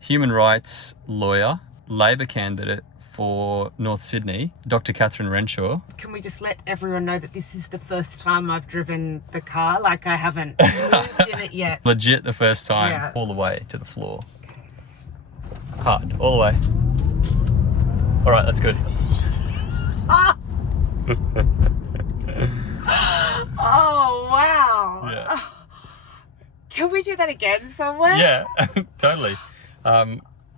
human rights lawyer, Labor candidate for North Sydney, Dr. Catherine Renshaw. Can we just let everyone know that this is the first time I've driven the car? Like, I haven't moved in it yet. Legit the first time, Yeah. all the way to the floor. Hard, all the way. All right, that's good. Oh, wow. Yeah. Can we do that again somewhere? Yeah, totally.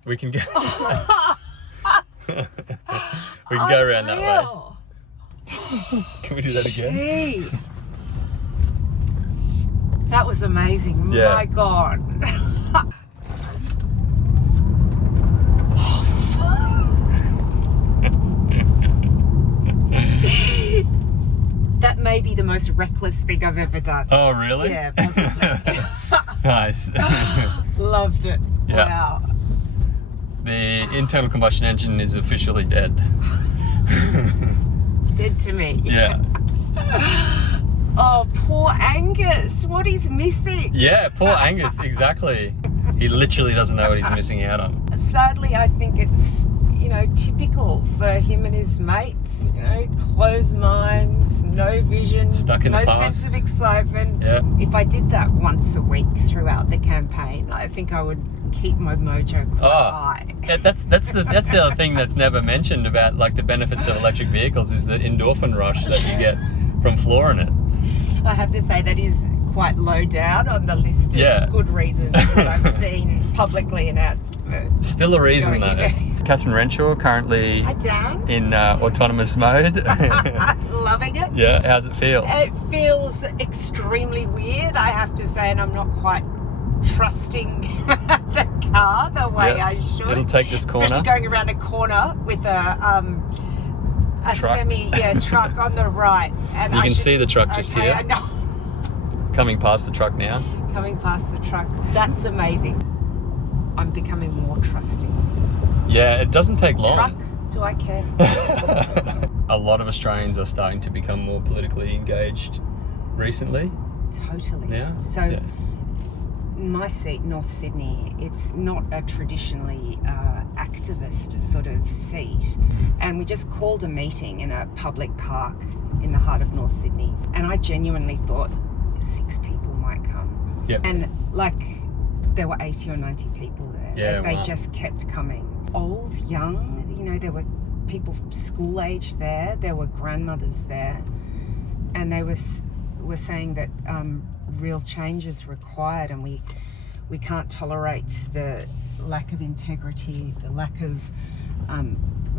We can go. We can go around that way. Can we do that again? Gee. That was amazing. Yeah. My God. That may be the most reckless thing I've ever done. Oh, really? Yeah, possibly. Nice. Loved it. Yeah. Wow. The internal combustion engine is officially dead. It's dead to me. Yeah. Oh, poor Angus. What he's missing. Yeah, poor Angus, exactly. He literally doesn't know what he's missing out on. Sadly, I think it's, typical for him and his mates. Closed minds, no vision, Stuck in the no past. sense of excitement. Yeah. If I did that once a week throughout the campaign, I think I would keep my mojo quite high. That's the other thing that's never mentioned about like the benefits of electric vehicles is the endorphin rush that you get from flooring it. I have to say that is quite low down on the list of good reasons that I've seen publicly announced for. Still a reason going though. there. Catherine Renshaw currently Hi, Dan. in autonomous mode. Loving it. Yeah, how's it feel? It feels extremely weird, I have to say, and I'm not quite trusting the car the way I should. It'll take this corner. Especially going around a corner with a Truck. truck on the right. And You can see the truck just here. I know. Coming past the truck now. Coming past the truck. That's amazing. I'm becoming more trusting. Yeah, it doesn't take long. Truck, do I care? A lot of Australians are starting to become more politically engaged recently. Totally. Yeah. So my seat, North Sydney, it's not a traditionally activist sort of seat. And we just called a meeting in a public park in the heart of North Sydney. And I genuinely thought 6 people might come. Yep. And there were 80 or 90 people there. Yeah, They wow. just kept coming. Old, young, there were people school age there. There were grandmothers there. And they were saying that real change is required, and we can't tolerate the lack of integrity, the lack of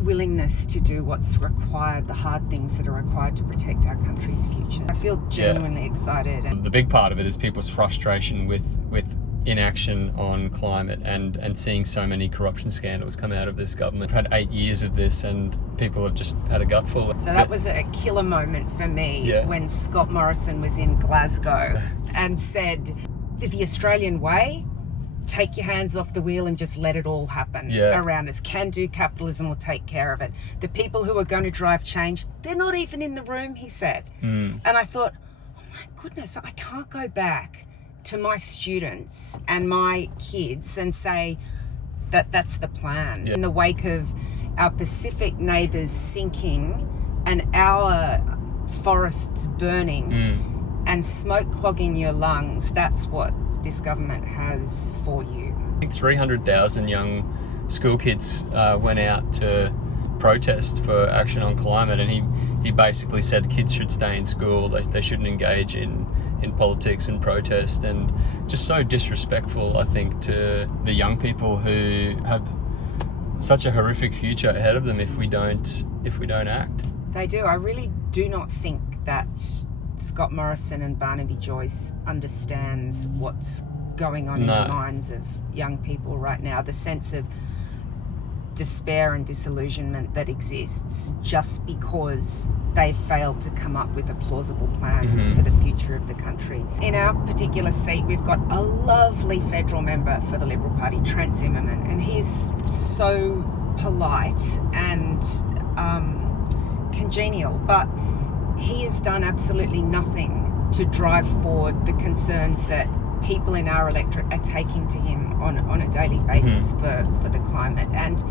willingness to do what's required, the hard things that are required to protect our country's future. I feel genuinely excited. The big part of it is people's frustration with inaction on climate and seeing so many corruption scandals come out of this government. We've had 8 years of this and people have just had a gutful. So that was a killer moment for me when Scott Morrison was in Glasgow and said, the Australian way, take your hands off the wheel and just let it all happen around us. Can-do capitalism will take care of it. The people who are going to drive change, they're not even in the room, he said. And I thought, oh my goodness, I can't go back to my students and my kids and say that that's the plan. In the wake of our Pacific neighbours sinking and our forests burning and smoke clogging your lungs, that's what this government has for you. I think 300,000 young school kids went out to protest for action on climate, and he basically said kids should stay in school, they shouldn't engage in politics and protest, and just so disrespectful, I think, to the young people who have such a horrific future ahead of them if we don't act. They do. I really do not think that Scott Morrison and Barnaby Joyce understands what's going on in the minds of young people right now. The sense of despair and disillusionment that exists just because they've failed to come up with a plausible plan for the future of the country. In our particular seat, we've got a lovely federal member for the Liberal Party, Trent Zimmerman, and he's so polite and congenial, but he has done absolutely nothing to drive forward the concerns that people in our electorate are taking to him on a daily basis for the climate. And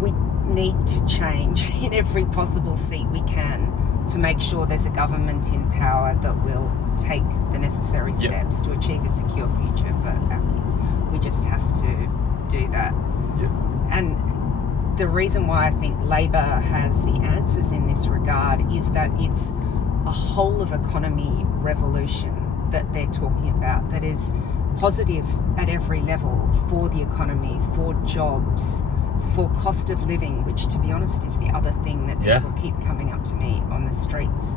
we need to change in every possible seat we can to make sure there's a government in power that will take the necessary steps to achieve a secure future for our kids. We just have to do that. And the reason why I think Labor has the answers in this regard is that it's a whole of economy revolution that they're talking about that is positive at every level for the economy, for jobs, for cost of living, which, to be honest, is the other thing that people keep coming up to me on the streets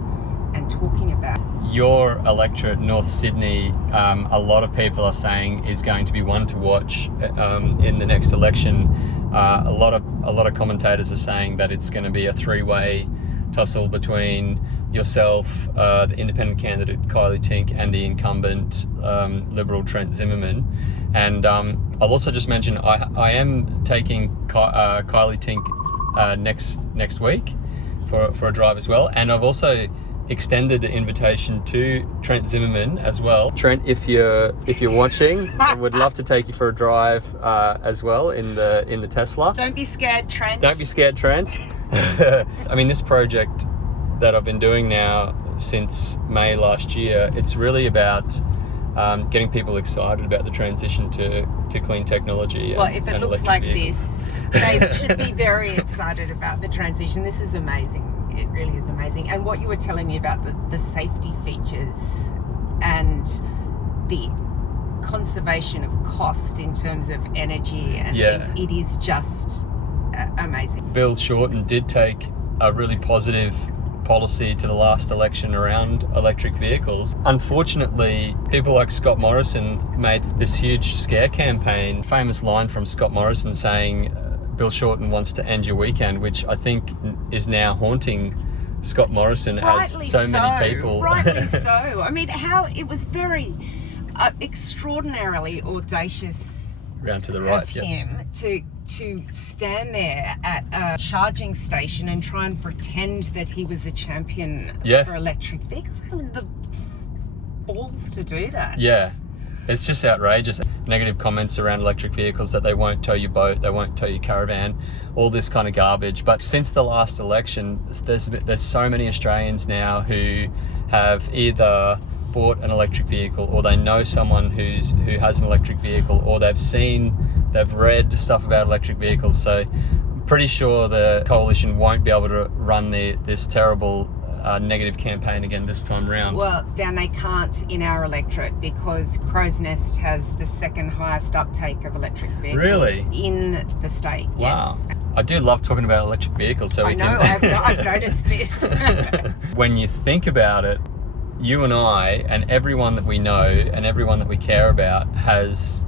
and talking about. Your electorate, North Sydney, a lot of people are saying is going to be one to watch in the next election. A lot of commentators are saying that it's going to be a three-way tussle between yourself, the independent candidate Kylie Tink, and the incumbent Liberal Trent Zimmerman. And I'll also just mention I am taking Kylie Tink next week for a drive as well, and I've also extended the invitation to Trent Zimmerman as well. Trent, if you're watching, I would love to take you for a drive as well in the Tesla. Don't be scared, Trent. Don't be scared, Trent. I mean, this project that I've been doing now since May last year, it's really about getting people excited about the transition to clean technology. Well, if it looks like this, they should be very excited about the transition. This is amazing. It really is amazing. And what you were telling me about the safety features and the conservation of cost in terms of energy and things, it is just amazing. Bill Shorten did take a really positive policy to the last election around electric vehicles. Unfortunately, people like Scott Morrison made this huge scare campaign. Famous line from Scott Morrison saying, Bill Shorten wants to end your weekend, which I think is now haunting Scott Morrison, Rightly as so many people. Rightly so. I mean, how it was very extraordinarily audacious round to the right of him to stand there at a charging station and try and pretend that he was a champion for electric vehicles. I mean, the balls to do that. Yeah. It's just outrageous. Negative comments around electric vehicles, that they won't tow your boat, they won't tow your caravan, all this kind of garbage. But since the last election, there's so many Australians now who have either bought an electric vehicle, or they know someone who has an electric vehicle, or they've read stuff about electric vehicles. So I'm pretty sure the coalition won't be able to run this terrible negative campaign again this time round. Well, Dan, they can't in our electorate because Crow's Nest has the second highest uptake of electric vehicles in the state. Wow. Yes. I do love talking about electric vehicles, so I've noticed this. When you think about it, you and I and everyone that we know and everyone that we care about has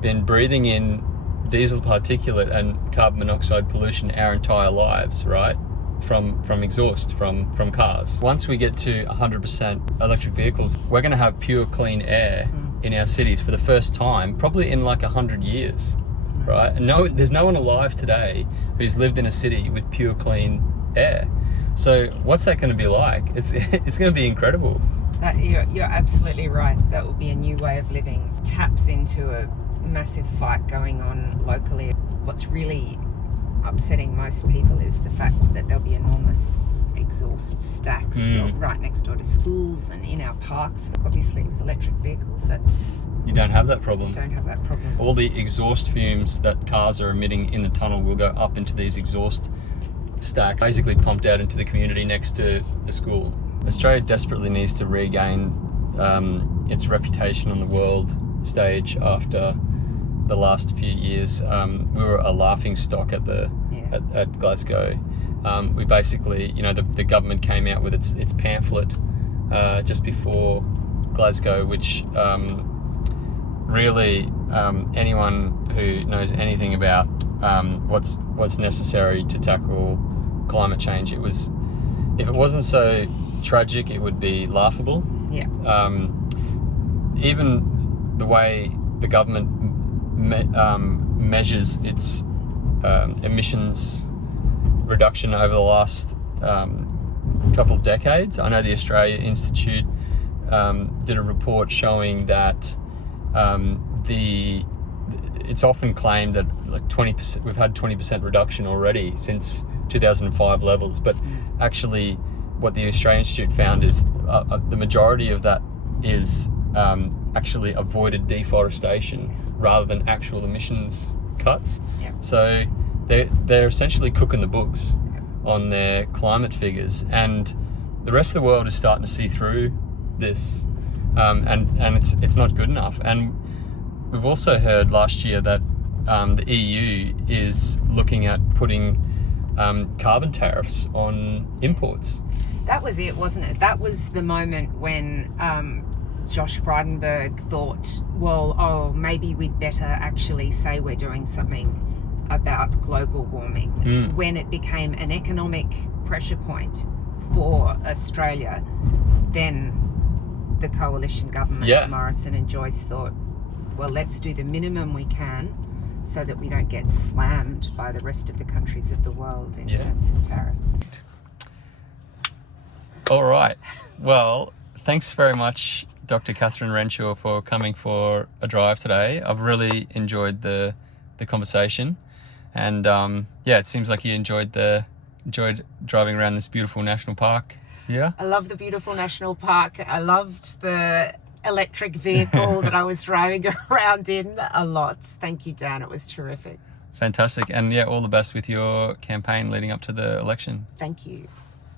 been breathing in diesel particulate and carbon monoxide pollution our entire lives, right? From exhaust from cars. Once we get to 100% electric vehicles, we're going to have pure clean air in our cities for the first time, probably in like 100 years, right? And there's no one alive today who's lived in a city with pure clean air. So what's that going to be like? It's going to be incredible. You're absolutely right. That will be a new way of living. Taps into a massive fight going on locally. What's really upsetting most people is the fact that there'll be enormous exhaust stacks built right next door to schools and in our parks. Obviously, with electric vehicles, you don't have that problem. Don't have that problem. All the exhaust fumes that cars are emitting in the tunnel will go up into these exhaust stacks, basically pumped out into the community next to the school. Australia desperately needs to regain its reputation on the world stage after the last few years. We were a laughing stock at Glasgow. We basically, the government came out with its pamphlet just before Glasgow, which really anyone who knows anything about what's necessary to tackle climate change, if it wasn't so tragic, it would be laughable. Yeah. Even the way the government measures its emissions reduction over the last couple of decades. I know the Australia Institute did a report showing that it's often claimed that like 20%, we've had 20% reduction already since 2005 levels, but actually what the Australian Institute found is the majority of that is actually avoided deforestation rather than actual emissions cuts. So they're essentially cooking the books on their climate figures, and the rest of the world is starting to see through this, and it's not good enough. And we've also heard last year that the EU is looking at putting carbon tariffs on imports. That was it, wasn't it? That was the moment when Josh Frydenberg thought, well, maybe we'd better actually say we're doing something about global warming. When it became an economic pressure point for Australia, then the coalition government, Morrison and Joyce, thought, well, let's do the minimum we can so that we don't get slammed by the rest of the countries of the world in terms of tariffs. All right. Well, thanks very much, Dr. Catherine Renshaw, for coming for a drive today. I've really enjoyed the conversation, and it seems like you enjoyed driving around this beautiful national park. Yeah, I love the beautiful national park. I loved the electric vehicle that I was driving around in a lot. Thank you, Dan. It was terrific. Fantastic. And all the best with your campaign leading up to the election. Thank you.